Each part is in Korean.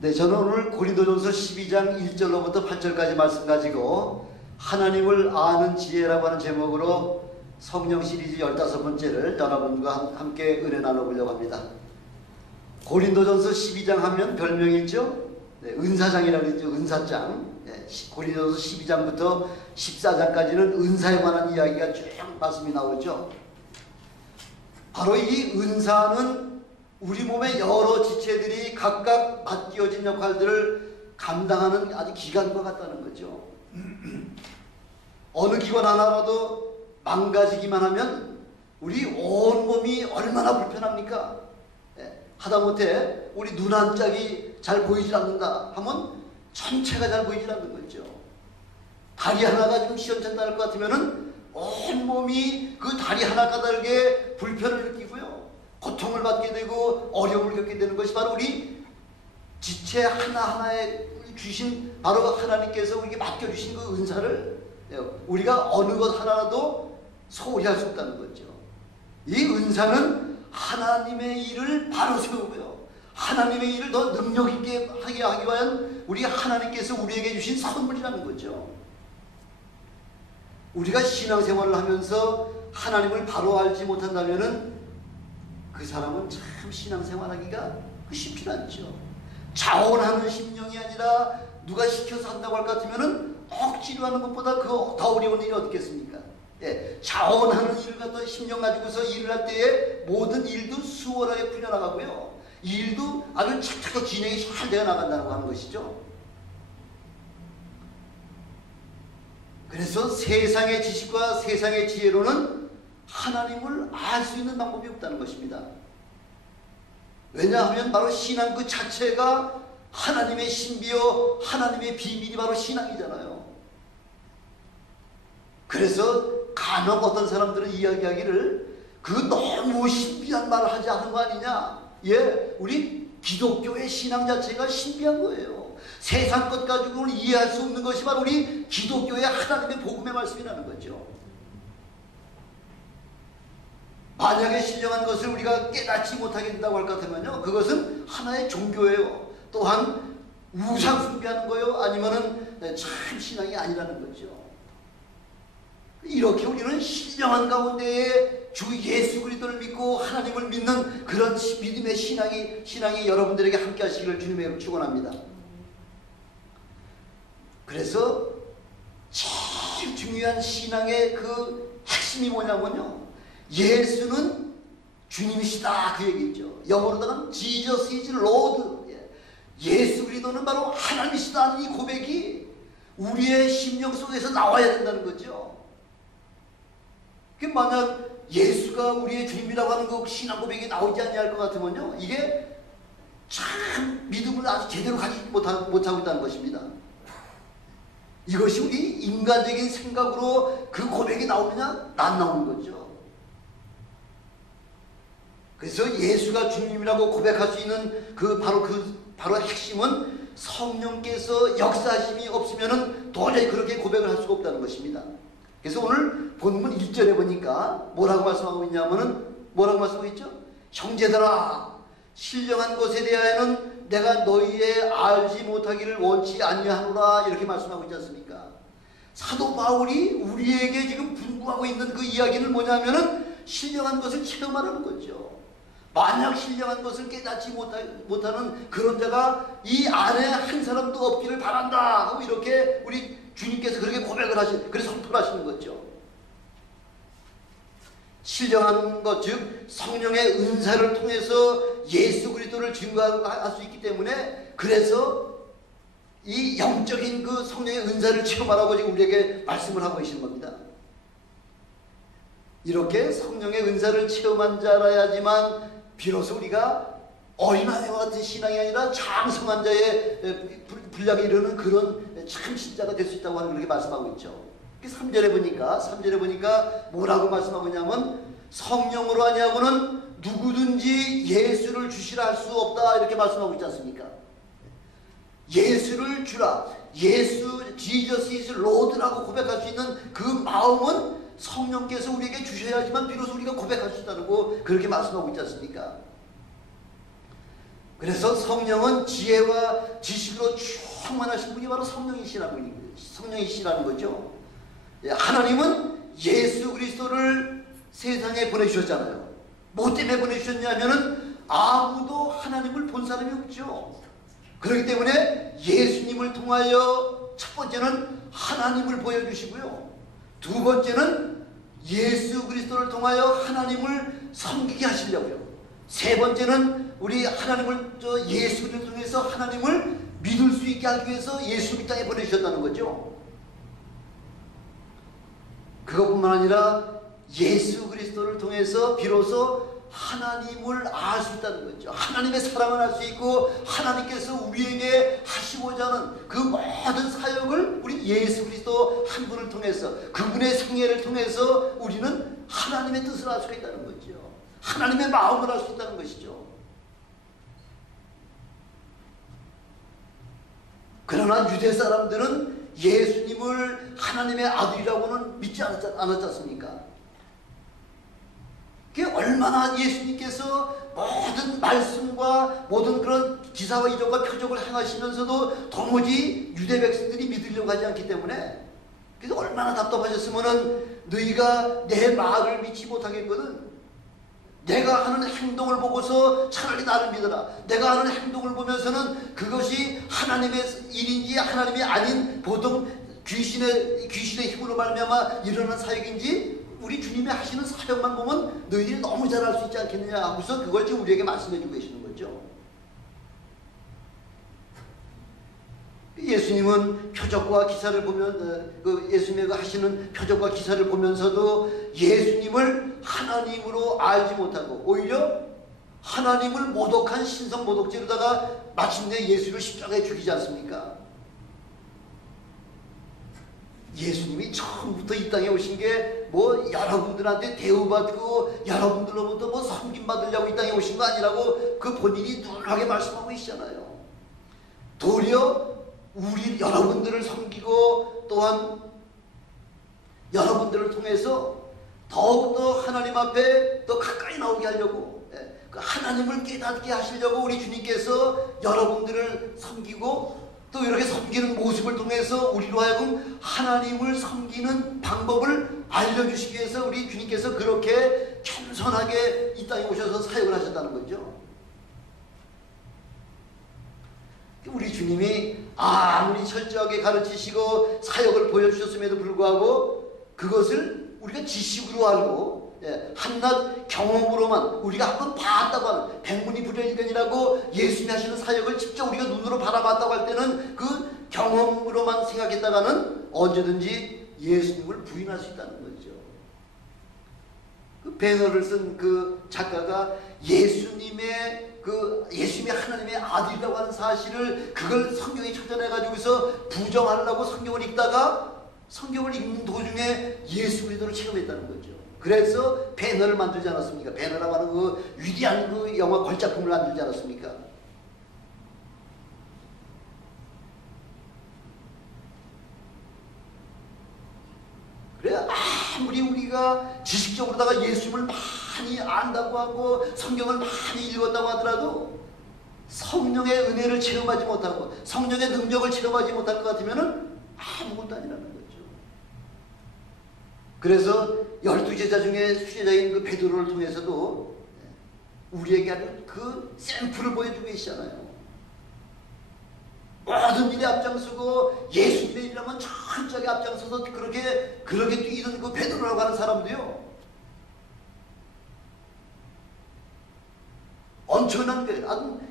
네, 저는 오늘 고린도전서 12장 1절로부터 8절까지 말씀 가지고 하나님을 아는 지혜라고 하는 제목으로 성령 시리즈 15번째를 여러분과 함께 은혜 나눠보려고 합니다. 고린도전서 12장 하면 별명이죠. 네, 은사장이라고 그러죠. 은사장. 네, 고린도전서 12장부터 14장까지는 은사에 관한 이야기가 쭉 말씀이 나오죠. 바로 이 은사는 우리 몸의 여러 지체들이 각각 맡겨진 역할들을 감당하는 아주 기관과 같다는 거죠. 어느 기관 하나라도 망가지기만 하면 우리 온몸이 얼마나 불편합니까? 하다못해 우리 눈 한 짝이 잘 보이질 않는다 하면 전체가 잘 보이질 않는 거죠. 다리 하나가 좀 시원찮다 할 것 같으면은 온몸이 그 다리 하나 까닭에 불편을 느끼고요. 고통을 받게 되고 어려움을 겪게 되는 것이 바로 우리 지체 하나하나에 주신 바로 하나님께서 우리에게 맡겨주신 그 은사를 우리가 어느 것 하나라도 소홀히 할 수 없다는 거죠. 이 은사는 하나님의 일을 바로 세우고요. 하나님의 일을 더 능력 있게 하게 하기 위한 우리 하나님께서 우리에게 주신 선물이라는 거죠. 우리가 신앙생활을 하면서 하나님을 바로 알지 못한다면은 그 사람은 참 신앙생활하기가 쉽지 않죠. 자원하는 심령이 아니라 누가 시켜서 한다고 할 것 같으면은 억지로 하는 것보다 더 어려운 일이 어떻겠습니까? 자원하는 일을 갖다 심령 가지고서 일을 할 때에 모든 일도 수월하게 풀려나가고요. 이 일도 아주 착착하게 진행이 잘 되어 나간다고 하는 것이죠. 그래서 세상의 지식과 세상의 지혜로는 하나님을 알 수 있는 방법이 없다는 것입니다. 왜냐하면 바로 신앙 그 자체가 하나님의 신비요 하나님의 비밀이 바로 신앙이잖아요. 그래서 간혹 어떤 사람들은 이야기하기를 그 너무 신비한 말을 하지 않은 거 아니냐. 우리 기독교의 신앙 자체가 신비한 거예요. 세상 것 가지고는 이해할 수 없는 것이 바로 우리 기독교의 하나님의 복음의 말씀이라는 거죠. 만약에 신령한 것을 우리가 깨닫지 못하게 된다고 할 것 같으면요, 그것은 하나의 종교예요. 또한 우상 숭배하는 거예요. 아니면은 참 신앙이 아니라는 거죠. 이렇게 우리는 신령한 가운데에 주 예수 그리스도를 믿고 하나님을 믿는 그런 믿음의 신앙이 여러분들에게 함께 하시기를 주님의 축원합니다. 그래서 제일 중요한 신앙의 그 핵심이 뭐냐면요, 예수는 주님이시다 그 얘기죠. 영어로다가는 Jesus is Lord. 예수 그리스도는 바로 하나님이시다는 이 고백이 우리의 심령 속에서 나와야 된다는 거죠. 만약 예수가 우리의 주님이라고 하는 그 신앙 고백이 나오지 않냐 할 것 같으면요, 이게 참 믿음을 아주 제대로 가지지 못하고 있다는 것입니다. 이것이 우리 인간적인 생각으로 그 고백이 나오느냐? 안 나오는 거죠. 그래서 예수가 주님이라고 고백할 수 있는 바로 핵심은 성령께서 역사하심이 없으면은 도저히 그렇게 고백을 할 수가 없다는 것입니다. 그래서 오늘 본문 1절에 보니까 뭐라고 말씀하고 있냐면은 뭐라고 말씀하고 있죠? 형제들아, 신령한 것에 대하여는 내가 너희의 알지 못하기를 원치 아니하노라 이렇게 말씀하고 있지 않습니까? 사도 바울이 우리에게 지금 분부하고 있는 그 이야기는 뭐냐면은 신령한 것을 체험하라는 거죠. 만약 신령한 것을 깨닫지 못하는 그런 자가 이 안에 한 사람도 없기를 바란다 하고 이렇게 우리 주님께서 그렇게 고백을 그래서 선포를 하시는 거죠. 신령한 것, 즉 성령의 은사를 통해서 예수 그리스도를 증거할 수 있기 때문에 그래서 이 영적인 그 성령의 은사를 체험하라고 지금 우리에게 말씀을 하고 계시는 겁니다. 이렇게 성령의 은사를 체험한 자라야지만 비로소 우리가 어린아이와 같은 신앙이 아니라 장성한 자의 분량에 이르는 그런 참 신자가 될 수 있다고 하는 그렇게 말씀하고 있죠. 3절에 보니까 뭐라고 말씀하고 있냐면 성령으로 아니하고는 누구든지 예수를 주시라 할 수 없다 이렇게 말씀하고 있지 않습니까? 예수를 주라, 예수 Jesus is Lord라고 고백할 수 있는 그 마음은 성령께서 우리에게 주셔야지만 비로소 우리가 고백할 수 있다고 그렇게 말씀하고 있지 않습니까? 그래서 성령은 지혜와 지식으로 충만하신 분이 바로 성령이시라는 거죠. 하나님은 예수 그리스도를 세상에 보내주셨잖아요. 뭐 때문에 보내주셨냐면은 아무도 하나님을 본 사람이 없죠. 그렇기 때문에 예수님을 통하여 첫 번째는 하나님을 보여주시고요, 두 번째는 예수 그리스도를 통하여 하나님을 섬기게 하시려고요, 세 번째는 우리 하나님을 예수를 통해서 하나님을 믿을 수 있게 하기 위해서 예수를 땅에 보내주셨다는 거죠. 그것뿐만 아니라 예수 그리스도를 통해서 비로소 하나님을 알 수 있다는 거죠. 하나님의 사랑을 알 수 있고 하나님께서 우리에게 하시고자 하는 그 모든 사역을 우리 예수 그리스도 한 분을 통해서, 그분의 생애를 통해서 우리는 하나님의 뜻을 알 수 있다는 거죠. 하나님의 마음을 알 수 있다는 것이죠. 그러나 유대 사람들은 예수님을 하나님의 아들이라고는 믿지 않았지 않습니까? 그게 얼마나 예수님께서 모든 말씀과 모든 그런 기사와 이적과 표적을 행하시면서도 도무지 유대 백성들이 믿으려고 하지 않기 때문에, 그래서 얼마나 답답하셨으면은 너희가 내 말을 믿지 못하겠거든, 내가 하는 행동을 보고서 차라리 나를 믿어라, 내가 하는 행동을 보면서는 그것이 하나님의 일인지 하나님이 아닌 보통 귀신의 힘으로 말미암아 일어나는 사역인지 우리 주님이 하시는 사역만 보면 너희들이 너무 잘 알 수 있지 않겠느냐 하고서 그걸 지금 우리에게 말씀해 주고 계시는 거죠. 예수님은 표적과 기사를 보면, 예수님이 하시는 표적과 기사를 보면서도 예수님을 하나님으로 알지 못하고 오히려 하나님을 모독한 신성 모독죄로다가 마침내 예수를 십자가에 죽이지 않습니까? 예수님이 처음부터 이 땅에 오신 게 뭐 여러분들한테 대우받고 여러분들로부터 뭐 섬김받으려고 이 땅에 오신 거 아니라고 그 본인이 눌하게 말씀하고 계시잖아요. 도리어 여러분들을 섬기고 또한 여러분들을 통해서 더욱더 하나님 앞에 더 가까이 나오게 하려고, 그 하나님을 깨닫게 하시려고 우리 주님께서 여러분들을 섬기고 또 이렇게 섬기는 모습을 통해서 우리로 하여금 하나님을 섬기는 방법을 알려주시기 위해서 우리 주님께서 그렇게 겸손하게 이 땅에 오셔서 사역을 하셨다는 거죠. 우리 주님이 아무리 철저하게 가르치시고 사역을 보여주셨음에도 불구하고 그것을 우리가 지식으로 알고 한낱 경험으로만 우리가 한번 봤다고 하는, 백문이 불여일견이라고 예수님이 하시는 사역을 직접 우리가 눈으로 바라봤다고 할 때는 그 경험으로만 생각했다가는 언제든지 예수님을 부인할 수 있다는 거죠. 그 배너를 쓴 그 작가가 예수님이 하나님의 아들이라고 하는 사실을 그걸 성경에 찾아내가지고서 부정하려고 성경을 읽다가 성경을 읽는 도중에 예수 그리스도를 체험했다는 거죠. 그래서 배너를 만들지 않았습니까? 배너라고 하는 그 위대한 그 영화 걸작품을 만들지 않았습니까? 그래, 아무리 우리가 지식적으로다가 예수님을 많이 안다고 하고 성경을 많이 읽었다고 하더라도 성령의 은혜를 체험하지 못하고 성령의 능력을 체험하지 못할 것 같으면 아무것도 아니라는 거죠. 그래서 12제자 중에 수제자인 그 베드로를 통해서도 우리에게 하는 그 샘플을 보여주고 계시잖아요. 모든 일에 앞장서고 예수님의 일이라면 철저하게 앞장서서 그렇게 뛰던 그 베드로라고 하는 사람도요, 엄청난 게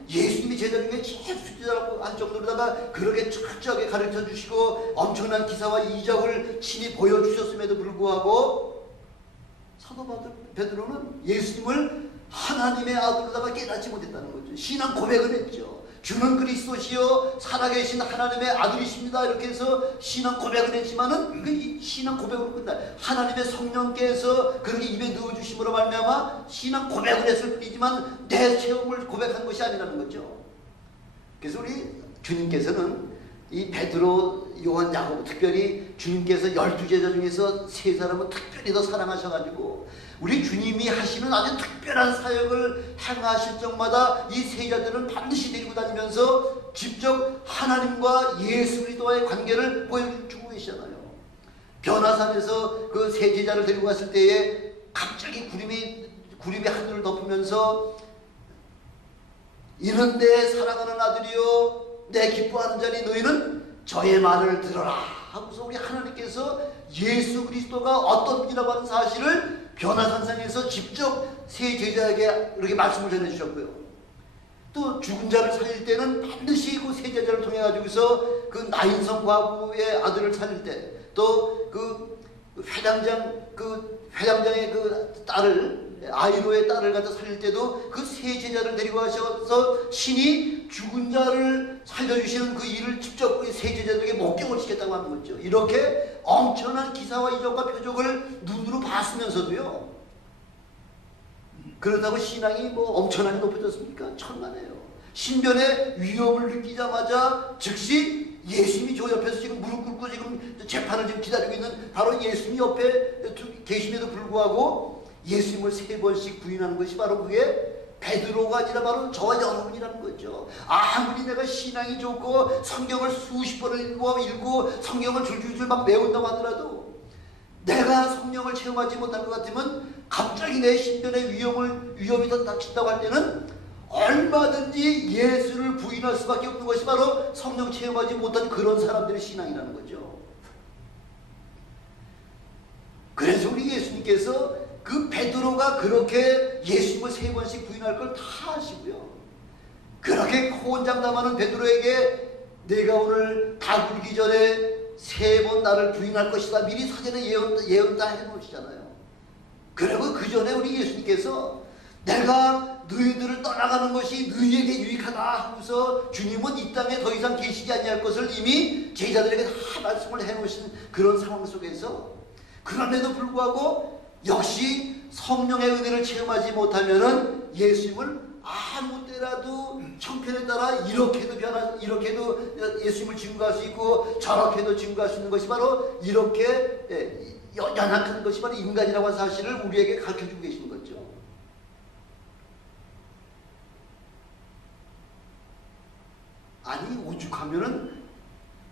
예수님이 제자 중에 제일 수제자라고 할 정도로다가 그렇게 철저하게 가르쳐 주시고 엄청난 기사와 이적을 친히 보여주셨음에도 불구하고 사도 베드로는 예수님을 하나님의 아들로다가 깨닫지 못했다는 거죠. 신앙 고백을 했죠. 주는 그리스도시요 살아계신 하나님의 아들이십니다. 이렇게 해서 신앙 고백을 했지만은 그 신앙 고백으로 끝나. 하나님의 성령께서 그렇게 입에 넣어주심으로 말미암아 신앙 고백을 했을 뿐이지만 내 체험을 고백한 것이 아니라는 거죠. 그래서 우리 주님께서는 이 베드로, 요한, 야고보, 특별히 주님께서 12제자 중에서 3사람은 특별히 더 사랑하셔가지고 우리 주님이 하시는 아주 특별한 사역을 행하실 적마다 이 세자들은 반드시 데리고 다니면서 직접 하나님과 예수 그리스도와의 관계를 보여주고 계시잖아요. 변화산에서 그 3제자를 데리고 갔을 때에 갑자기 구름이 하늘을 덮으면서 이는 내 사랑하는 아들이요 내 기뻐하는 자니 너희는 저의 말을 들어라 하고서 우리 하나님께서 예수 그리스도가 어떤 분이라고 하는 사실을 변화산상에서 직접 3제자에게 이렇게 말씀을 전해주셨고요. 또 죽은 자를 살릴 때는 반드시 그 3제자를 통해 가지고서 그 나인성 과부의 아들을 살릴 때, 또 그 회당장의 그 딸을, 아이로의 딸을 갖다 살릴 때도 그 3제자를 데리고 가셔서 신이 죽은 자를 살려주시는 그 일을 직접 우리 3제자들에게 목격을 시켰다고 하는 거죠. 이렇게 엄청난 기사와 이적과 표적을 눈으로 봤으면서도요, 그렇다고 신앙이 뭐 엄청나게 높아졌습니까? 천만에요. 신변의 위험을 느끼자마자 즉시 예수님이 저 옆에서 지금 무릎 꿇고 지금 재판을 지금 기다리고 있는 바로 예수님이 옆에 계심에도 불구하고 예수님을 3번씩 부인하는 것이 바로 그게 베드로가 아니라 바로 저와 여러분이라는 거죠. 아무리 내가 신앙이 좋고 성경을 수십 번을 읽고 성경을 줄줄줄 막 외운다고 하더라도 내가 성령을 체험하지 못할 것 같으면 갑자기 내 신변의 위험이 더 닥친다고 할 때는 얼마든지 예수를 부인할 수밖에 없는 것이 바로 성령 체험하지 못한 그런 사람들의 신앙이라는 거죠. 그래서 우리 예수님께서 그 베드로가 그렇게 예수님을 3번씩 부인할 걸 다 아시고요, 그렇게 호언장담하는 베드로에게 내가 오늘 다 굴기 전에 3번 나를 부인할 것이다 미리 사전에 예언 다 해놓으시잖아요. 그리고 그 전에 우리 예수님께서 내가 너희들을 떠나가는 것이 너희에게 유익하다 하면서 주님은 이 땅에 더 이상 계시지 아니할 것을 이미 제자들에게 다 말씀을 해놓으신 그런 상황 속에서, 그런데도 불구하고 역시 성령의 은혜를 체험하지 못하면은 예수님을 아무 때라도 형편에 따라 이렇게도 예수님을 증거할 수 있고 저렇게도 증거할 수 있는 것이 바로 이렇게 연약한 것이 바로 인간이라고 하는 사실을 우리에게 가르쳐주고 계시는 거죠. 아니 오죽하면은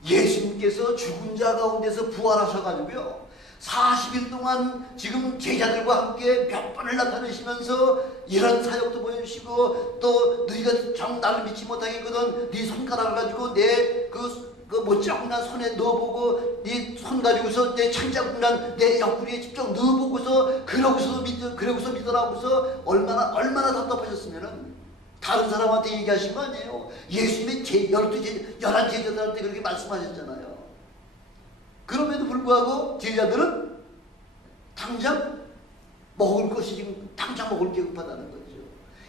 예수님께서 죽은 자 가운데서 부활하셔가지고요 40일 동안 지금 제자들과 함께 몇 번을 나타내시면서 이런 사역도 보여주시고, 또 너희가 정 나를 믿지 못하겠거든 네 손가락을 가지고 내 그 조그만 손에 넣어보고 네 손 가지고서 내 찬자국난 내 옆구리에 직접 넣어보고서 그러고서 믿어라 하고서 얼마나 답답하셨으면은 다른 사람한테 얘기하신 거 아니에요. 예수님의 11 제자들한테 그렇게 말씀하셨잖아요. 그럼에도 불구하고 제자들은 당장 먹을 것이 지금 당장 먹을 게 급하다는 거죠.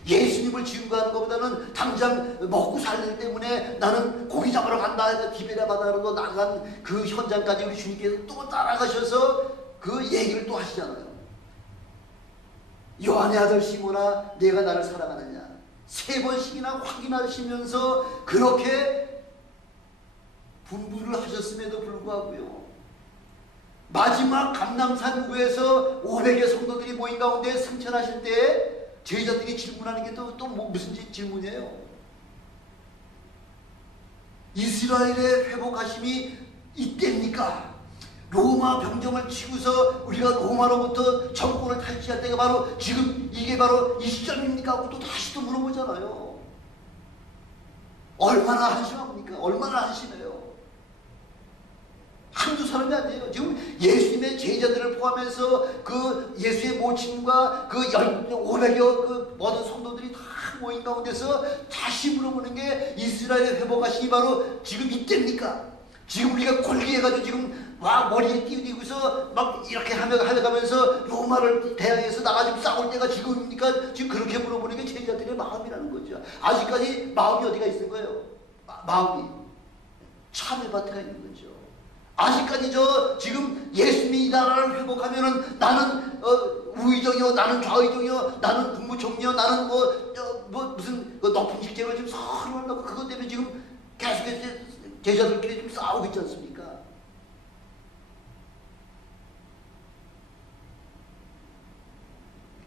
예수님을 증거하는 것보다는 당장 먹고 살기 때문에 나는 고기 잡으러 간다 해서 디베랴 바다로 나간 그 현장까지 우리 주님께서 또 따라가셔서 그 얘기를 또 하시잖아요. 요한의 아들 시몬아 내가 나를 사랑하느냐 3번씩이나 확인하시면서 그렇게 분부를 하셨음에도 불구하고요, 마지막 감람산 위에서 500의 성도들이 모인 가운데 승천하실 때에 제자들이 질문하는 게 또 무슨 질문이에요? 이스라엘의 회복하심이 이때입니까? 로마 병정을 치고서 우리가 로마로부터 정권을 탈취할 때가 바로 지금 이게 바로 이 시점입니까? 하고 또 다시 또 물어보잖아요. 얼마나 한심합니까? 얼마나 한심해요. 한두 사람이 아니에요. 지금 예수님의 제자들을 포함해서 그 예수의 모친과 그 500여 그 모든 성도들이 다 모인 가운데서 다시 물어보는 게 이스라엘의 회복하심이 바로 지금 이때입니까? 지금 우리가 골기해가지고 지금 막 머리에 띄우고서 막 이렇게 하면서 로마를 대항해서 나가지고 싸울 때가 지금입니까? 지금 그렇게 물어보는 게 제자들의 마음이라는 거죠. 아직까지 마음이 어디가 있는 거예요? 마음이 참외밭에가 있는 거죠. 아직까지 지금 예수님이 이 나라를 회복하면은 나는 우의정이요, 나는 좌의정이요, 나는 국무총리요, 나는 무슨 높은 직책을 지금 서로 하려고 그것 때문에 지금 계속해서 제자들끼리 좀 싸우고 있지 않습니까?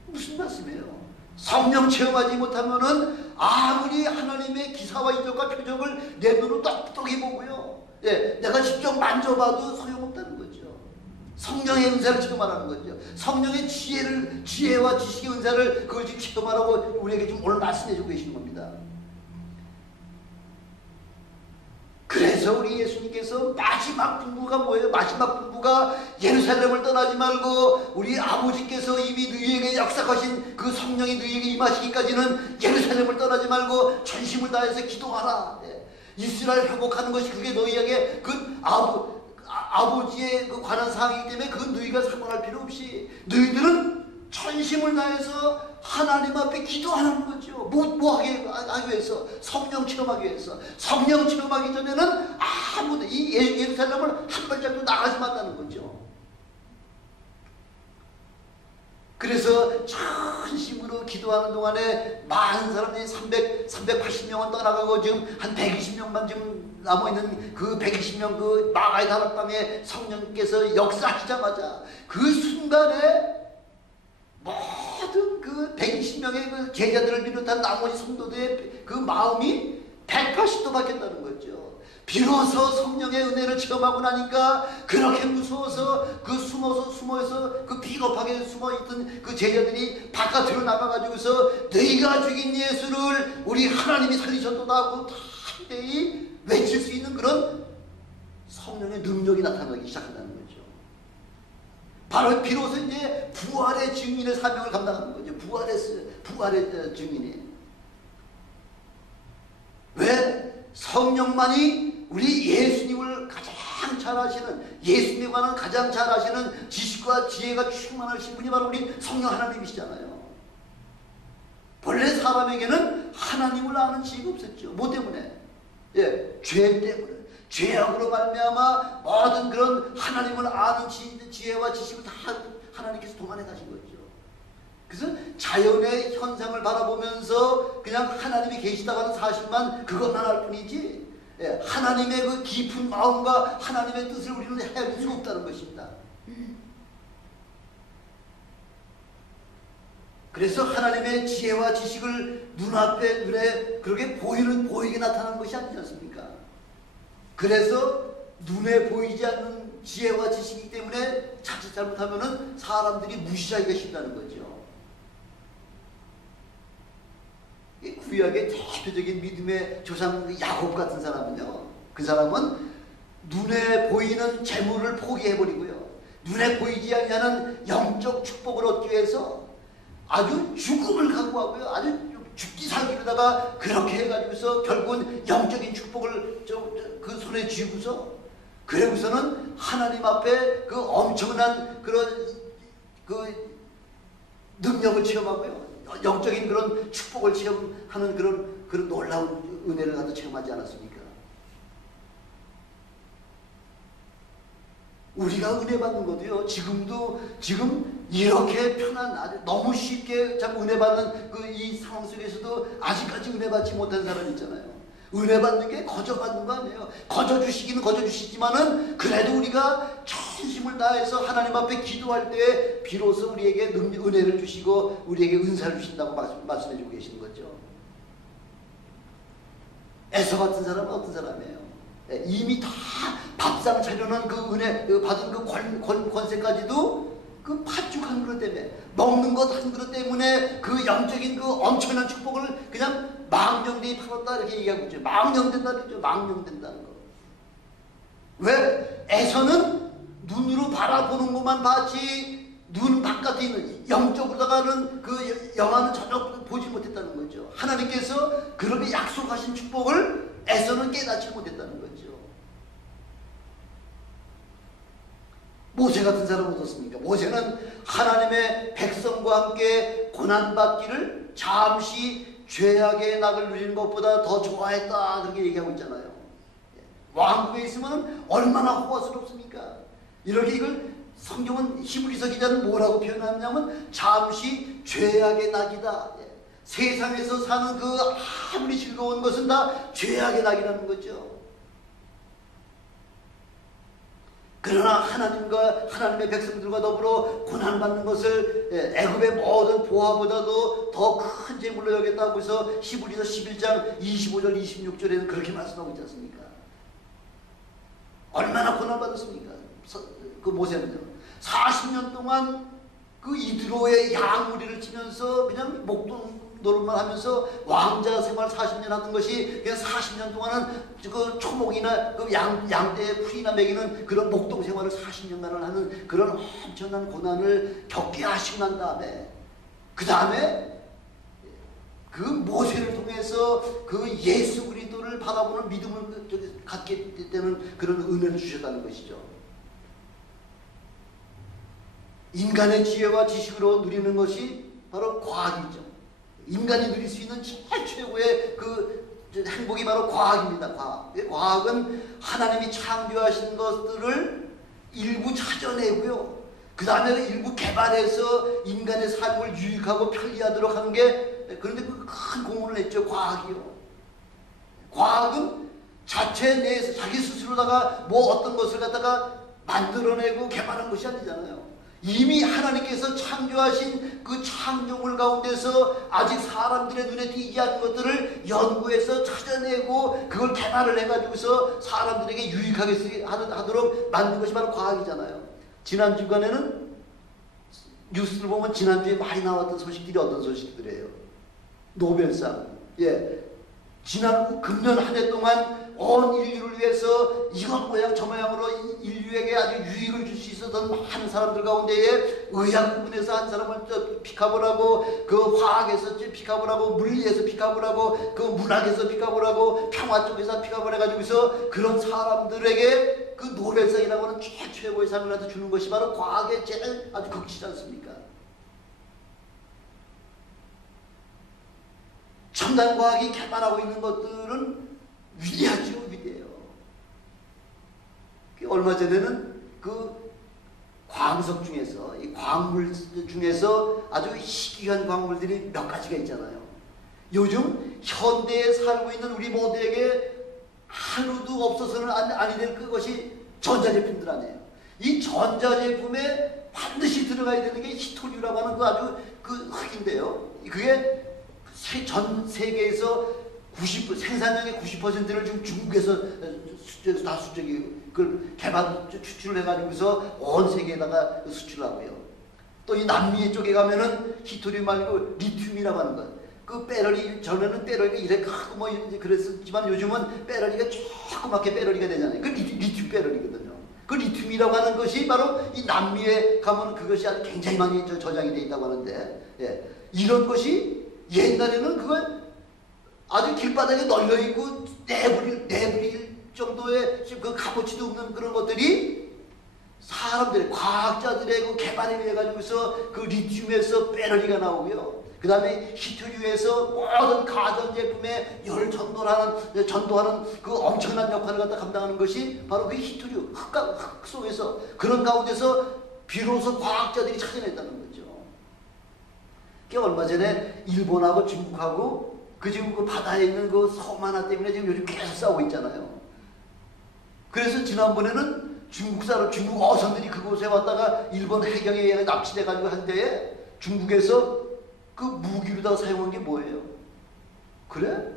무슨 말씀이에요? 성령 체험하지 못하면은 아무리 하나님의 기사와 이적과 표적을 내 눈으로 똑똑히 보고요, 예, 내가 직접 만져봐도 소용없다는 거죠. 성령의 은사를 체험하라는 거죠. 성령의 지혜와 지식의 은사를 그걸 지금 체험하라고 우리에게 지금 오늘 말씀해주고 계시는 겁니다. 그래서 우리 예수님께서 마지막 분부가 뭐예요? 마지막 분부가 예루살렘을 떠나지 말고 우리 아버지께서 이미 너희에게 약속하신 그 성령이 너희에게 임하시기까지는 예루살렘을 떠나지 말고 전심을 다해서 기도하라. 이스라엘 회복하는 것이 그게 너희에게 그 아버지의 그 관한 사항이기 때문에 그 너희가 상관할 필요 없이 너희들은 전심을 다해서 하나님 앞에 기도하는 거죠. 뭐 하기 위해서? 성령 체험하기 위해서. 성령 체험하기 전에는 아무도 이 예루살렘을 한 발짝도 나가지 말라는 거죠. 그래서 전심으로 기도하는 동안에 많은 사람들이 380명은 떠나가고 지금 한 120명만 지금 남아있는 그 120명 그 마가의 다락방에 성령께서 역사하시자마자 그 순간에 모든 그 120명의 그 제자들을 비롯한 나머지 성도들의 그 마음이 180도 바뀌었다는 거죠. 비로소 성령의 은혜를 체험하고 나니까 그렇게 무서워서 그 숨어서 그 비겁하게 숨어있던 그 제자들이 바깥으로 나가가지고서 너희가 죽인 예수를 우리 하나님이 살리셨도다 하고 담대히 외칠 수 있는 그런 성령의 능력이 나타나기 시작한다는 거죠. 바로 비로소 이제 부활의 증인의 사명을 감당하는 거죠. 부활의 증인이. 왜? 성령만이 우리 예수님을 가장 잘 아시는, 예수님에 관한 가장 잘 아시는 지식과 지혜가 충만하신 분이 바로 우리 성령 하나님이시잖아요. 본래 사람에게는 하나님을 아는 지혜가 없었죠. 뭐 때문에? 예, 죄 때문에. 죄악으로 말미암아 모든 그런 하나님을 아는 지혜와 지식을 다 하나님께서 동안해 가신 거죠. 그래서 자연의 현상을 바라보면서 그냥 하나님이 계시다고 하는 사실만 그것만 알 뿐이지, 예, 하나님의 그 깊은 마음과 하나님의 뜻을 우리는 헤아릴 수 없다는 것입니다. 그래서 하나님의 지혜와 지식을 눈에 그렇게 보이게 나타나는 것이 아니지 않습니까? 그래서 눈에 보이지 않는 지혜와 지식이기 때문에 자칫 잘못하면은 사람들이 무시하기가 쉽다는 거죠. 이 구약의 대표적인 믿음의 조상 야곱 같은 사람은요, 그 사람은 눈에 보이는 재물을 포기해버리고요, 눈에 보이지 않는 영적 축복을 얻기 위해서 아주 죽음을 각오하고요, 아주 죽기 살기로다가 그렇게 해가지고서 결국은 영적인 축복을 그 손에 쥐고서, 그러고서는 하나님 앞에 그 엄청난 그런 그 능력을 체험하고요, 영적인 그런 축복을 체험하는 그런 놀라운 은혜를 가도 체험하지 않았습니까? 우리가 은혜 받는 것도요, 지금 이렇게 편한, 아주 너무 쉽게 참 은혜 받는 그 이 상황 속에서도 아직까지 은혜 받지 못한 사람 있잖아요. 은혜 받는 게 거저 받는 거 아니에요. 거저 주시기는 거저 주시지만은 그래도 우리가 전심을 다해서 하나님 앞에 기도할 때 비로소 우리에게 은혜를 주시고 우리에게 은사를 주신다고 말씀해주고 계시는 거죠. 에서 같은 사람은 어떤 사람이에요? 이미 다 밥상 차려놓은 그 은혜 받은 그 권세까지도 그 팥죽 한 그릇 때문에, 먹는 것 한 그릇 때문에 그 영적인 그 엄청난 축복을 그냥 망령되이 팔았다 이렇게 얘기하고 있죠. 망령된다 그러죠. 망령된다는 거. 왜? 에서는 눈으로 바라보는 것만 봤지 눈 바깥에 있는 영적으로다가는 그 영화는 전혀 보지 못했다는 거죠. 하나님께서 그렇게 약속하신 축복을 에서는 깨닫지 못했다는 거죠. 모세 같은 사람은 어떻습니까? 모세는 하나님의 백성과 함께 고난받기를 잠시 죄악의 낙을 누리는 것보다 더 좋아했다 그렇게 얘기하고 있잖아요. 왕국에 있으면 얼마나 호화스럽습니까? 이렇게 이걸 성경은 히브리서 기자는 뭐라고 표현하냐면 잠시 죄악의 낙이다. 세상에서 사는 그 아무리 즐거운 것은 다 죄악의 낙이라는 거죠. 그러나 하나님의 백성들과 더불어 고난받는 것을 애굽의 모든 보화보다도 더 큰 재물로 여겼다고 해서 히브리서 11장 25절 26절에는 그렇게 말씀하고 있지 않습니까? 얼마나 고난받았습니까? 그 모세는요. 40년 동안 그 이드로의 양무리를 치면서 그냥 목동 노릇만 하면서 왕자 생활 40년 하던 것이 그냥 40년 동안은 그 초목이나 그 양떼의 풀이나 먹이는 그런 목동 생활을 40년간을 하는 그런 엄청난 고난을 겪게 하시고 난 다음에 그 다음에 그 모세를 통해서 그 예수 그리스도를 바라보는 믿음을 갖게 되는 그런 은혜를 주셨다는 것이죠. 인간의 지혜와 지식으로 누리는 것이 바로 과학이죠. 인간이 누릴 수 있는 제일 최고의 그 행복이 바로 과학입니다. 과학은 하나님이 창조하신 것들을 일부 찾아내고요. 그 다음에 일부 개발해서 인간의 삶을 유익하고 편리하도록 하는 게, 그런데 그 큰 공헌을 했죠. 과학이요. 과학은 자체 내에서 자기 스스로다가 뭐 어떤 것을 갖다가 만들어내고 개발한 것이 아니잖아요. 이미 하나님께서 창조하신 그 창조물 가운데서 아직 사람들의 눈에 띄지 않는 것들을 연구해서 찾아내고 그걸 개발을 해가지고서 사람들에게 유익하게 하도록 만든 것이 바로 과학이잖아요. 지난 주간에는 뉴스를 보면 지난주에 많이 나왔던 소식들이 어떤 소식들이에요? 노벨상. 지난 금년 한 해 동안 온 인류를 위해서 이것 모양 저 모양으로 인류에게 아주 유익을 줄 수 있었던 많은 사람들 가운데에 의학 부분에서 한 사람을 픽업을 하고, 그 화학에서 픽업을 하고, 물리에서 픽업을 하고, 그 문학에서 픽업을 하고, 평화 쪽에서 픽업을 해가지고서 그런 사람들에게 그 노벨상이라고 하는 최고의 상을 주는 것이 바로 과학의 제일 아주 극치지 않습니까? 첨단 과학이 개발하고 있는 것들은 위대하죠. 위대해요. 얼마 전에는 그 광석 중에서, 이 광물 중에서 아주 희귀한 광물들이 몇 가지가 있잖아요. 요즘 현대에 살고 있는 우리 모두에게 하루도 없어서는 아니 될 그것이 전자제품들 아니에요. 이 전자제품에 반드시 들어가야 되는 게 히토리우라고 하는 그 아주 그 흙인데요. 그게 전 세계에서 생산량의 90%를 지금 중국에서 다 그걸 개발 추출을 해가지고서 온 세계에다가 수출하고요. 또 이 남미 쪽에 가면은 히토리움 말고 리튬이라고 하는 것. 그 배럴이, 전에는 배럴이 이래 크고 뭐 그랬었지만 요즘은 배럴이가 조그맣게 배럴이가 되잖아요. 그 리튬 배럴이거든요. 그 리튬이라고 하는 것이 바로 이 남미에 가면 그것이 아주 굉장히 많이 저장이 되어 있다고 하는데, 이런 것이 옛날에는 그걸 아주 길바닥에 널려있고 내버릴 정도의 그 값어치도 없는 그런 것들이 사람들의, 과학자들의 그 개발에 의해 가지고서 그 리튬에서 배럴이가 나오고요. 그 다음에 히토리우에서 모든 가전제품에 열 전도하는 그 엄청난 역할을 갖다 감당하는 것이 바로 그 히토리우, 흙 속에서, 그런 가운데서 비로소 과학자들이 찾아냈다는 거죠. 얼마 전에 일본하고 중국하고 지금 그 바다에 있는 그 섬 하나 때문에 지금 요즘 계속 싸우고 있잖아요. 그래서 지난번에는 중국 어선들이 그곳에 왔다가 일본 해경에 납치돼가지고 한 데에 중국에서 그 무기로다가 사용한 게 뭐예요? 그래?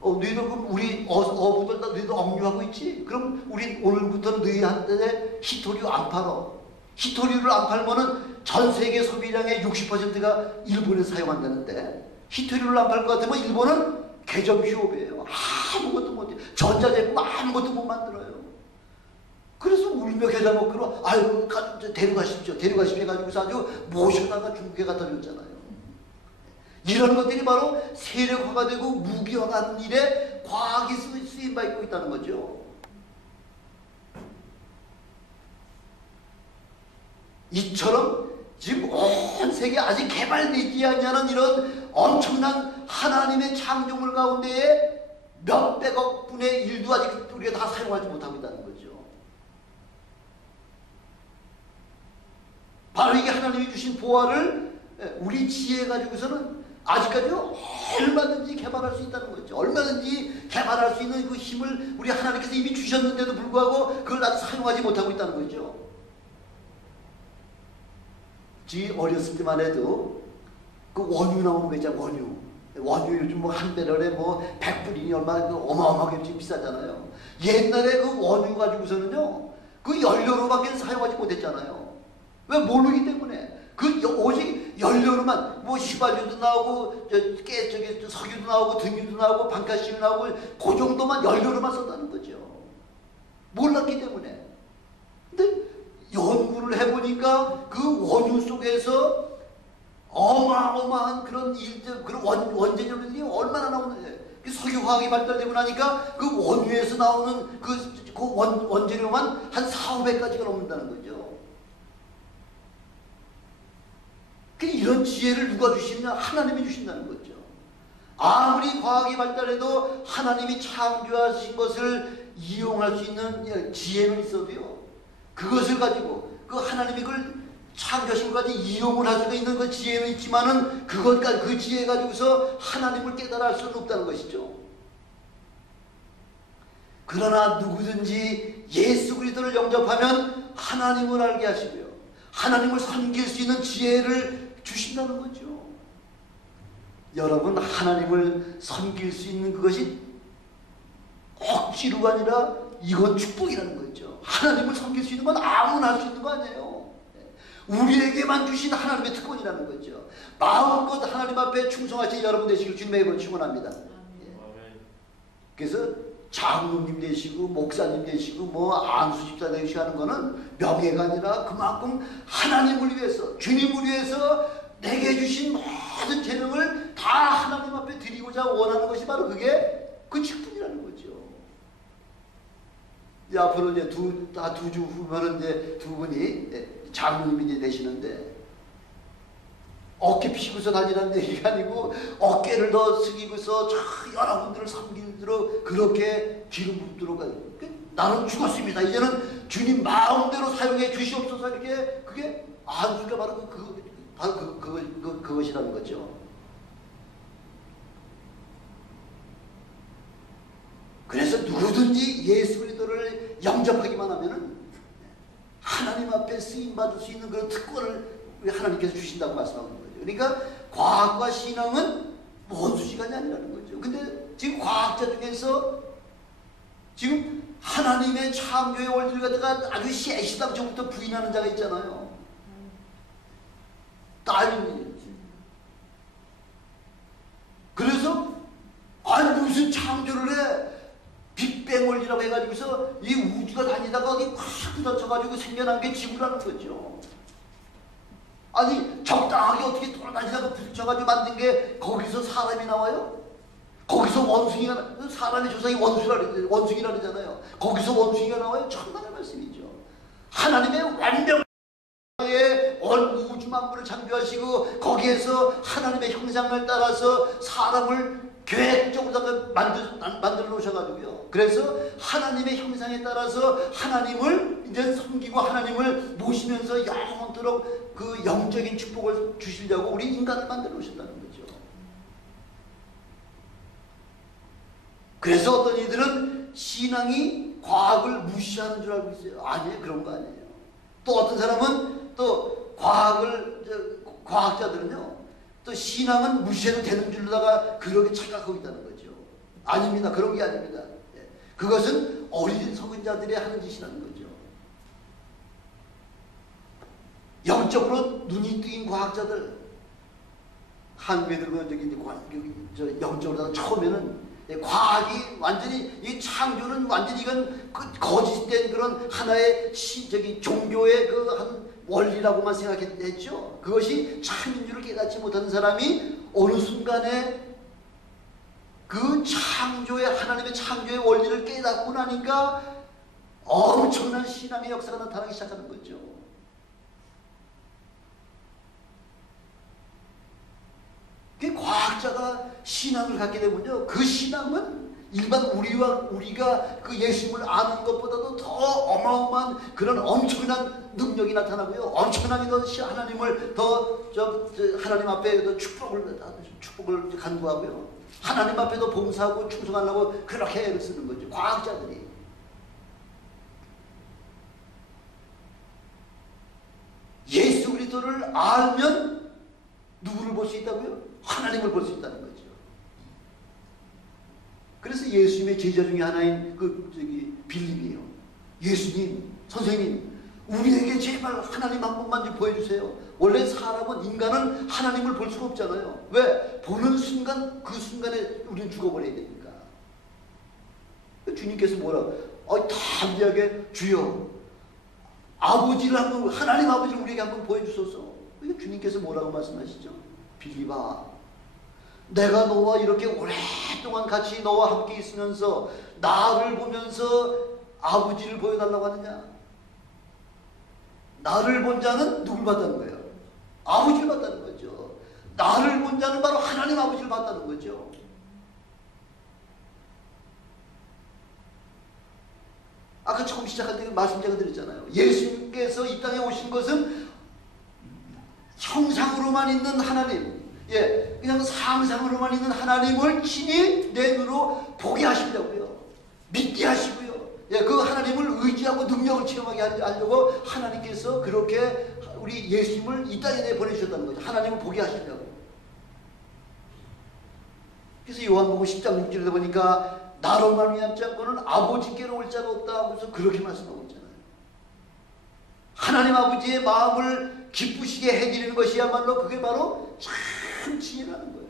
너희들 그럼 우리 어부들 다 너희들 억류하고 있지? 그럼 우리 오늘부터 너희한테 히토리우 안 팔어. 히토리우를 안 팔면은 전 세계 소비량의 60%가 일본에서 사용한다는데, 히토리우를 안 팔 것 같으면 일본은 개점 휴업이에요. 아무것도 못해. 전자제품 아무것도 못 만들어요. 그래서 울며 겨자 먹기로 아유 데려가십시오 해가지고서 아주 모셔다가 중국에 갖다 줬잖아요. 이런 것들이 바로 세력화가 되고 무기화하는 일에 과학이 쓰임받고 있다는 거죠. 이처럼 지금 온 세계 아직 개발되지 않는 이런 엄청난 하나님의 창조물 가운데에 몇백억 분의 1도 아직 우리가 다 사용하지 못하고 있다는 거죠. 바로 이게 하나님이 주신 보화를 우리 지혜 가지고서는 아직까지도 얼마든지 개발할 수 있다는 거죠. 얼마든지 개발할 수 있는 그 힘을 우리 하나님께서 이미 주셨는데도 불구하고 그걸 아직 사용하지 못하고 있다는 거죠. 지 어렸을 때만 해도 그 원유 나오는 거 있잖아요. 원유 요즘 뭐 한 배럴에 뭐 100불이니 얼마 어마어마하게 지금 비싸잖아요. 옛날에 그 원유 가지고서는요 그 연료로밖에 사용하지 못했잖아요. 왜? 모르기 때문에. 오직 연료로만 뭐 휘발유도 나오고 저기 석유도 나오고 등유도 나오고 방가스도 나오고 그 정도만 연료로만 썼다는 거죠. 몰랐기 때문에. 근데 연구를 해보니까 그 원유 속에서 어마어마한 그런 일들, 그런 원재료들이 얼마나 나오는지. 석유화학이 발달되고 나니까 그 원유에서 나오는 그 원재료만 한 4~500가지가 넘는다는 거죠. 이런 지혜를 누가 주시냐? 하나님이 주신다는 거죠. 아무리 과학이 발달해도 하나님이 창조하신 것을 이용할 수 있는 지혜는 있어도요, 그것을 가지고 그 하나님이 그걸 창조하신 것까지 이용을 할 수가 있는 그 지혜는 있지만은 그것까지 그 지혜 가지고서 하나님을 깨달아 알 수는 없다는 것이죠. 그러나 누구든지 예수 그리스도를 영접하면 하나님을 알게 하시고요, 하나님을 섬길 수 있는 지혜를 주신다는 거죠. 여러분, 하나님을 섬길 수 있는 그것이 억지로가 아니라 이건 축복이라는 거죠. 하나님을 섬길 수 있는 건 아무나 할 수 있는 거 아니에요. 우리에게만 주신 하나님의 특권이라는 거죠. 마음껏 하나님 앞에 충성하신 여러분 되시길 주님의 이름으로 축원합니다. 그래서 장로님 되시고 목사님 되시고 뭐 안수 집사 되시고 하는 거는 명예가 아니라 그만큼 하나님을 위해서, 주님을 위해서 내게 주신 모든 재능을 다 하나님 앞에 드리고자 원하는 것이 바로 그게 그 직분이라는 거죠. 이제 앞으로 이제 두 주 후면은 이제 두 분이 장로님이 되시는데, 어깨 피고서 다니라는 얘기가 아니고 어깨를 더 숙이고서 여러분들을 섬기도록 그렇게 기름 붓도록 나는 죽었습니다. 이제는 주님 마음대로 사용해 주시옵소서. 이렇게 그게 안수가 바로 그것이라는 거죠. 그래서 누구든지 예수 그리스도를 영접하기만 하면은 하나님 앞에 쓰임 받을 수 있는 그런 특권을 하나님께서 주신다고 말씀하는 거죠. 그러니까 과학과 신앙은 원수시간이 아니라는 거죠. 근데 지금 과학자 중에서 지금 하나님의 창조의 원리를 갖다가 아주 시시당초부터 부인하는 자가 있잖아요. 다윈이. 그래서 아니 무슨 창조를 해? 빅뱅 원리라고 해가지고서 이 우주가 다니다가 어디 확 부딪혀가지고 생겨난 게 지구라는 거죠. 아니 적당하게 어떻게 돌아다니다가 부딪혀가지고 만든 게 거기서 사람이 나와요? 거기서 원숭이가, 사람의 조상이 원숭이라 그러잖아요. 거기서 원숭이가 나와요? 천만의 말씀이죠. 하나님의 완벽하게 우주 만물을 창조하시고 거기에서 하나님의 형상을 따라서 사람을 계획적으로 만들어 놓으셔가지고요. 그래서 하나님의 형상에 따라서 하나님을 이제 섬기고 하나님을 모시면서 영원토록 그 영적인 축복을 주시려고 우리 인간을 만들어 놓으셨다는 거죠. 그래서 어떤 이들은 신앙이 과학을 무시하는 줄 알고 있어요. 아니에요. 그런 거 아니에요. 또 어떤 사람은 또 과학자들은요, 또 신앙은 무시해도 되는 줄로다가 그렇게 착각하고 있다는 거죠. 아닙니다. 그런 게 아닙니다. 그것은 어린 성인자들이 하는 짓이라는 거죠. 영적으로 눈이 뜨인 과학자들, 한국에 들어오면 저기 영적으로 처음에는 과학이 완전히 이 창조는 완전히 이건 거짓된 그런 하나의 종교의 그 한 원리라고만 생각했죠. 그것이 참인 줄을 깨닫지 못하는 사람이 어느 순간에 그 하나님의 창조의 원리를 깨닫고 나니까 엄청난 신앙의 역사가 나타나기 시작하는 거죠. 과학자가 신앙을 갖게 되면요, 그 신앙은 일반 우리가 그 예수님을 아는 것보다도 더 어마어마한 그런 엄청난 능력이 나타나고요. 엄청나게 더 하나님을 하나님 앞에 더 축복을 간구하고요. 하나님 앞에도 봉사하고 충성하려고 그렇게 애를 쓰는 거죠. 과학자들이. 예수 그리스도를 알면 누구를 볼 수 있다고요? 하나님을 볼 수 있다는 거죠. 그래서 예수님의 제자 중에 하나인 빌립이에요. 예수님, 선생님, 우리에게 제발 하나님 한 번만 좀 보여주세요. 원래 사람은, 인간은 하나님을 볼 수가 없잖아요. 왜? 보는 순간, 그 순간에 우리는 죽어버려야 되니까. 주님께서 뭐라고? 담대하게 주여, 아버지를 한번, 하나님 아버지를 우리에게 한번 보여주소서. 주님께서 뭐라고 말씀하시죠? 빌립아, 내가 너와 이렇게 오랫동안 같이 너와 함께 있으면서 나를 보면서 아버지를 보여달라고 하느냐? 나를 본 자는 누굴 봤다는 거예요? 아버지를 봤다는 거죠. 나를 본 자는 바로 하나님 아버지를 봤다는 거죠. 아까 처음 시작할 때 말씀 제가 드렸잖아요. 예수님께서 이 땅에 오신 것은 형상으로만 있는 하나님, 그냥 상상으로만 있는 하나님을 친히 내 눈으로 보게 하시려고요. 믿게 하시고요. 그 하나님을 의지하고 능력을 체험하게 하려고 하나님께서 그렇게 우리 예수님을 이 땅에 보내주셨다는 거죠. 하나님을 보게 하시려고. 그래서 요한복음 10장 6절에 보니까 나로 말미암지 않고는 아버지께로 올 자가 없다 하면서 그렇게 말씀하고 있잖아요. 하나님 아버지의 마음을 기쁘시게 해드리는 것이야말로 그게 바로 참 지혜라는 거예요.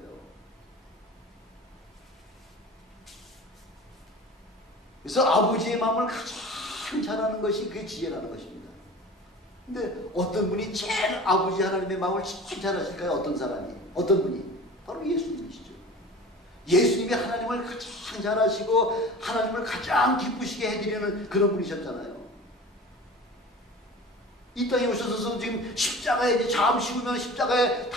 그래서 아버지의 마음을 가장 잘하는 것이 그게 지혜라는 것입니다. 근데 어떤 분이 제일 아버지 하나님의 마음을 제일 잘하실까요? 어떤 사람이? 어떤 분이? 바로 예수님이시죠. 예수님이 하나님을 가장 잘하시고 하나님을 가장 기쁘시게 해드리는 그런 분이셨잖아요. 이 땅에 오셔서 지금 십자가에 이제 잠시 후면 십자가에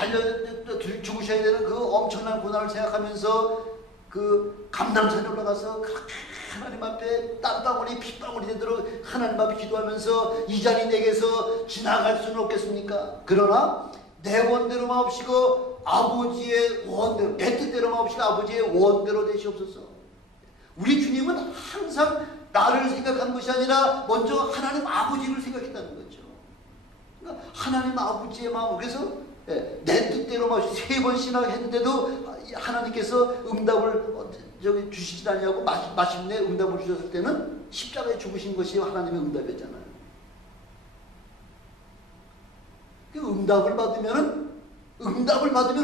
죽으셔야 되는 그 엄청난 고난을 생각하면서 그 감람산에 올라가서 그렇게 하나님 앞에 땀방울이 핏방울이 되도록 하나님 앞에 기도하면서 이 잔이 내게서 지나갈 수는 없겠습니까? 그러나 내 원대로 마옵시고 아버지의 원대로, 내 뜻대로 마옵시고 아버지의 원대로 되시옵소서. 우리 주님은 항상 나를 생각한 것이 아니라 먼저 하나님 아버지를 생각했다는 거죠. 그러니까 하나님 아버지의 마음, 그래서 내 뜻대로 마옵시고 3번 신앙했는데도 하나님께서 응답을 주시지 않냐고 마침내 응답을 주셨을 때는 십자가에 죽으신 것이 하나님의 응답이었잖아요. 응답을 받으면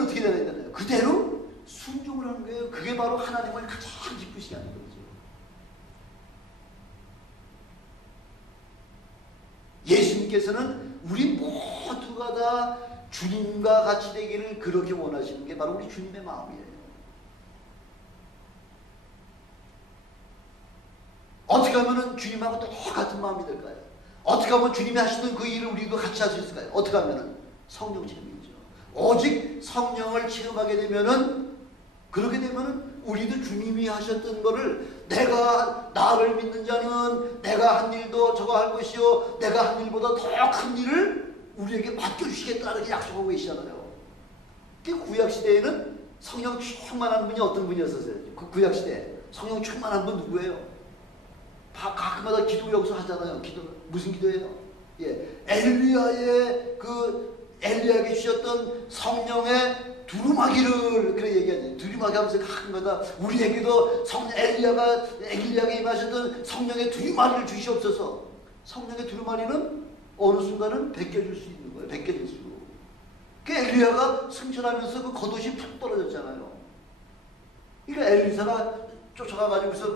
어떻게 되야 되나요? 그대로 순종을 하는 거예요. 그게 바로 하나님을 가장 기쁘시게 하는 거죠. 예수님께서는 우리 모두가 다 주님과 같이 되기를 그렇게 원하시는 게 바로 우리 주님의 마음이에요. 어떻게 하면 주님하고 똑같은 마음이 될까요? 어떻게 하면 주님이 하시던 그 일을 우리도 같이 할 수 있을까요? 어떻게 하면? 성령 체험이죠. 오직 성령을 체험하게 되면은, 그렇게 되면은 우리도 주님이 하셨던 거를, 내가 나를 믿는 자는 내가 한 일도 저거 할 것이요 내가 한 일보다 더 큰 일을 우리에게 맡겨주시겠다 이렇게 약속하고 계시잖아요. 그 구약시대에는 성령 충만한 분이 어떤 분이었었어요? 그 구약시대에 성령 충만한 분 누구예요? 가끔마다 기도 여기서 하잖아요. 기도 무슨 기도예요? 엘리야에게 주셨던 성령의 두루마기를 그래 얘기하죠. 두루마기 하면서 가끔마다 우리에게도 엘리야에게 임하셨던 성령의 두루마리를 주시옵소서. 성령의 두루마리는 어느 순간은 벗겨질 수 있는 거예요. 벗겨질 수. 그 엘리야가 승천하면서 그 겉옷이 푹 떨어졌잖아요. 그러니까 엘리사가 쫓아가가지고서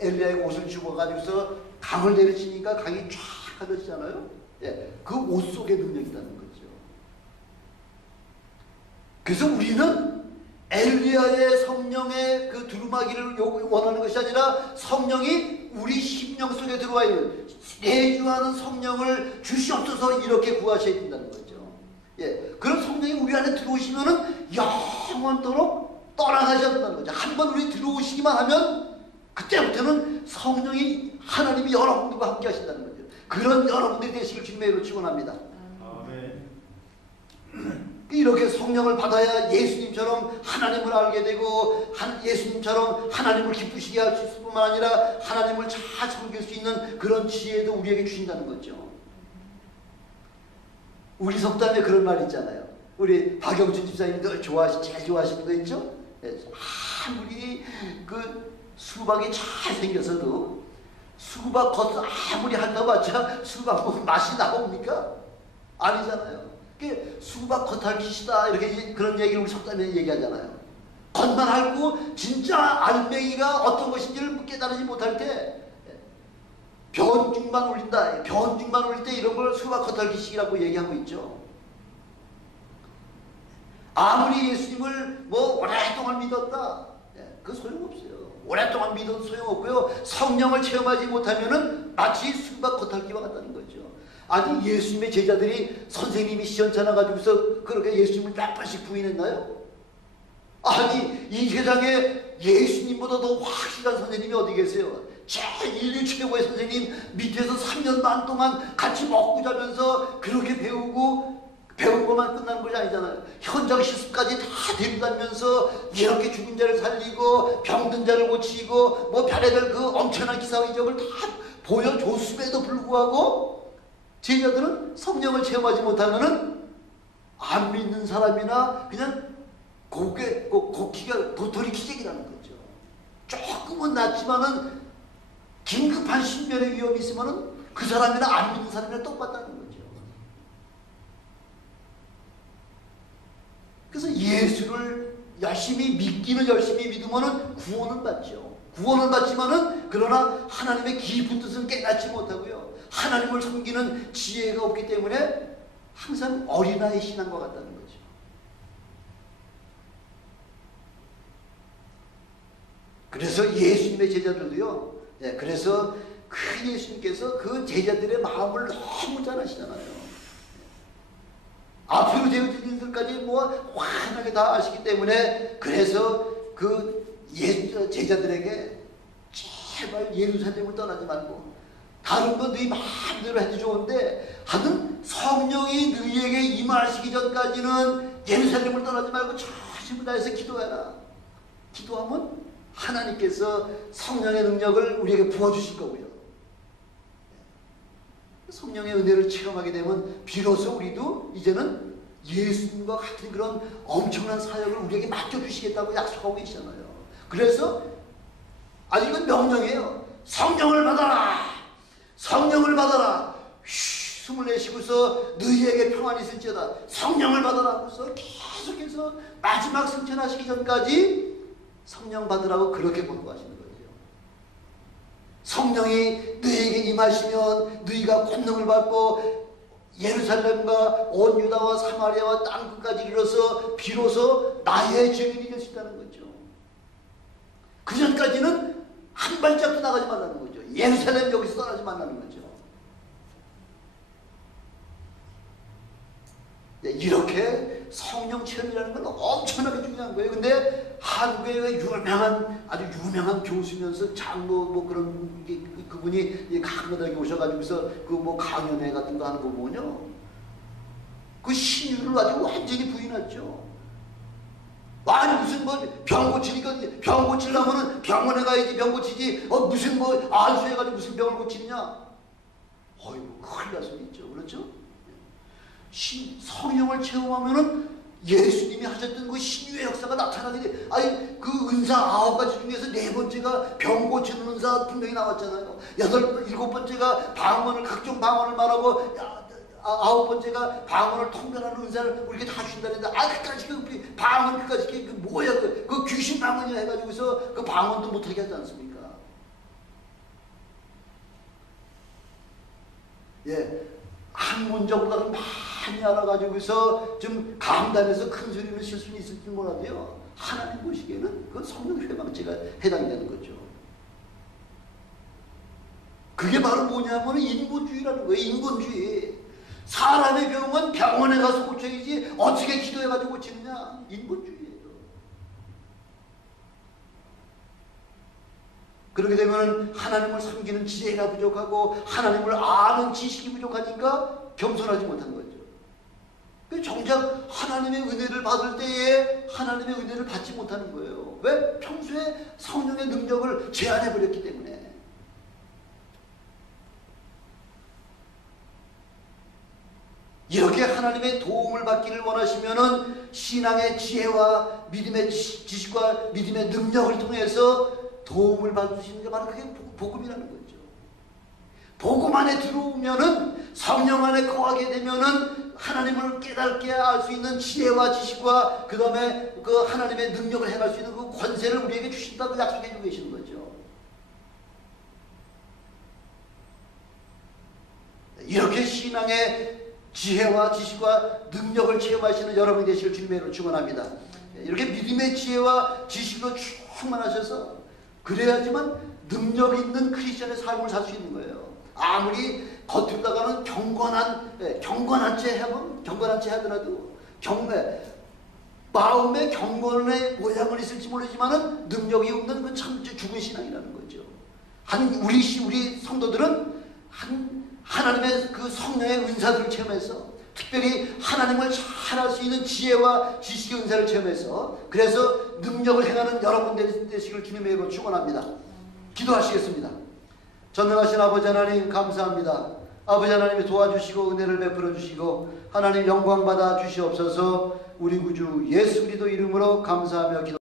엘리야의 옷을 집어가지고서 강을 내리치니까 강이 쫙 가려지잖아요. 그 옷 속에 능력이 있다는 거죠. 그래서 우리는 엘리야의 성령의 그 두루마기를 원하는 것이 아니라 성령이 우리 심령 속에 들어와 있는 내주하는 성령을 주시옵소서 이렇게 구하셔야 된다는 거죠. 그런 성령이 우리 안에 들어오시면은 영원토록 떠나가지 않는다는 거죠. 한번 우리 들어오시기만 하면 그때부터는 성령이 하나님이 여러분들과 함께 하신다는 거죠. 그런 여러분들이 되시길 주님의 축원합니다. 이렇게 성령을 받아야 예수님처럼 하나님을 알게 되고 예수님처럼 하나님을 기쁘시게 할 수 있을 뿐만 아니라 하나님을 잘 섬길 수 있는 그런 지혜도 우리에게 주신다는 거죠. 우리 속담에 그런 말이 있잖아요. 우리 박영준 집사님이 늘 제일 좋아하시는 거 있죠? 아무리 그 수박이 잘 생겨서도 수박 겉을 아무리 핥아봤자 수박 맛이 나옵니까? 아니잖아요. 수박 겉핥기시다 이렇게 그런 얘기를 우리 속담에 얘기하잖아요. 겉만 핥고 진짜 알맹이가 어떤 것인지를 깨달지 못할 때 변죽만 올린다. 변죽만 올릴 때 이런 걸 수박 겉핥기식이라고 얘기하고 있죠. 아무리 예수님을 오랫동안 믿었다. 그 소용없어요. 오랫동안 믿어도 소용없고요. 성령을 체험하지 못하면은 마치 수박 겉핥기와 같다는 거죠. 아니 예수님의 제자들이 선생님이 시원찮아 가지고서 그렇게 예수님을 몇 번씩 부인했나요? 아니 이 세상에 예수님보다 더 확실한 선생님이 어디 계세요? 인류 최고의 선생님 밑에서 3년 반 동안 같이 먹고 자면서 그렇게 배우고 배운 것만 끝나는 것이 아니잖아요. 현장 실습까지 다 데리고 다니면서 이렇게 죽은 자를 살리고 병든 자를 고치고 별의별 그 엄청난 기사와 이적을 다 보여줬음에도 불구하고 제자들은 성령을 체험하지 못하면은 안 믿는 사람이나 그냥 고기가 도토리 기적이라는 거죠. 조금은 낫지만은 긴급한 신변의 위험이 있으면은 그 사람이나 안 믿는 사람이나 똑같다는 거죠. 그래서 예수를 열심히 믿기는 열심히 믿으면은 구원은 받죠. 구원은 받지만은 그러나 하나님의 깊은 뜻은 깨닫지 못하고요. 하나님을 섬기는 지혜가 없기 때문에 항상 어린아이 신앙과 같다는 거죠. 그래서 예수님의 제자들도요. 그래서 그 예수님께서 그 제자들의 마음을 너무 잘 아시잖아요. 앞으로 되어질 일들까지 환하게 다 아시기 때문에 그래서 그 제자들에게 제발 예루살렘을 떠나지 말고 다른 건 너희 마음대로 해도 좋은데 하여튼 성령이 너희에게 임하시기 전까지는 예루살렘을 떠나지 말고 전심을 다해서 기도해라. 기도하면 하나님께서 성령의 능력을 우리에게 부어주실 거고요. 성령의 은혜를 체험하게 되면 비로소 우리도 이제는 예수님과 같은 그런 엄청난 사역을 우리에게 맡겨주시겠다고 약속하고 계시잖아요. 그래서 아주 이건 명령이에요. 성령을 받아라. 성령을 받아라. 숨을 내쉬고서 너희에게 평안이 있을지어다. 성령을 받아라 하면서 계속해서 마지막 승천하시기 전까지 성령 받으라고 그렇게 권고하시는 거죠. 성령이 너희에게 임하시면 너희가 권능을 받고 예루살렘과 온 유다와 사마리아와 땅끝까지 이르러서 비로소 나의 증인이 될 수 있다는 거죠. 그 전까지는 한 발짝도 나가지 말라는 거죠. 예루살렘 여기서 떠나지 말라는 거죠. 이렇게 성령 체험이라는 건 엄청나게 중요한 거예요. 근데 한국의 아주 유명한 교수면서 장로 그런 그분이 강론에 오셔가지고서 강연회 같은 거 하는 거 보면요. 그 신유를 아주 완전히 부인했죠. 아니 무슨 병 고치니까 병 고치려면은 병원에 가야지 병 고치지 무슨 안수해가지고 무슨 병을 고치느냐. 어이구 큰일 날 수도 있죠. 그렇죠? 성령을 체험하면은 예수님이 하셨던 그 신유의 역사가 나타나게 돼. 아니 그 은사 9가지 중에서 4번째가 병 고치는 은사 분명히 나왔잖아요. 7번째가 각종 방언을 말하고 9번째가 방언을 통변하는 은사를 우리에게 다 준다는데 그까지 그 방언 그까지 뭐야 그 귀신 방언이라 해가지고서 그 방언도 못하게 하지 않습니까? 학문적으로는 많이 알아가지고서 좀 감담해서 큰 소리를 칠 수는 있을지 몰라도요. 하나님 보시기에는 그건 성령 회방죄가 해당이 되는 거죠. 그게 바로 뭐냐면 인본주의라는 거예요. 인본주의. 사람의 병은 병원에 가서 고쳐야지 어떻게 기도해가지고 고치느냐. 인본주의예요. 그렇게 되면 하나님을 섬기는 지혜가 부족하고 하나님을 아는 지식이 부족하니까 겸손하지 못한 거죠. 정작 하나님의 은혜를 받을 때에 하나님의 은혜를 받지 못하는 거예요. 왜? 평소에 성령의 능력을 제한해버렸기 때문에. 이렇게 하나님의 도움을 받기를 원하시면은 신앙의 지혜와 믿음의 지식과 믿음의 능력을 통해서 도움을 받으시는 게 바로 그게 복음이라는 거죠. 복음 안에 들어오면은 성령 안에 거하게 되면은 하나님을 깨닫게 알 수 있는 지혜와 지식과 그 다음에 그 하나님의 능력을 행할 수 있는 그 권세를 우리에게 주신다고 약속해 주고 계시는 거죠. 이렇게 신앙의 지혜와 지식과 능력을 체험하시는 여러분이 되실 주님의 이름으로 축원합니다. 이렇게 믿음의 지혜와 지식으로 충만하셔서 그래야지만 능력 있는 크리스천의 삶을 살 수 있는 거예요. 아무리 겉으로다가는 경건한 채 하면 경건한 채 하더라도 마음의 경건의 모양은 있을지 모르지만은 능력이 없는 그 참 죽은 신앙이라는 거죠. 우리 성도들은 하나님의 그 성령의 은사들을 체험해서 특별히 하나님을 잘 알 수 있는 지혜와 지식의 은사를 체험해서 그래서 능력을 행하는 여러분 되시길 주님의 이름으로 축원합니다. 기도하시겠습니다. 전능하신 아버지 하나님 감사합니다. 아버지 하나님이 도와주시고 은혜를 베풀어 주시고 하나님 영광 받아 주시옵소서. 우리 구주 예수 그리스도 이름으로 감사하며 기도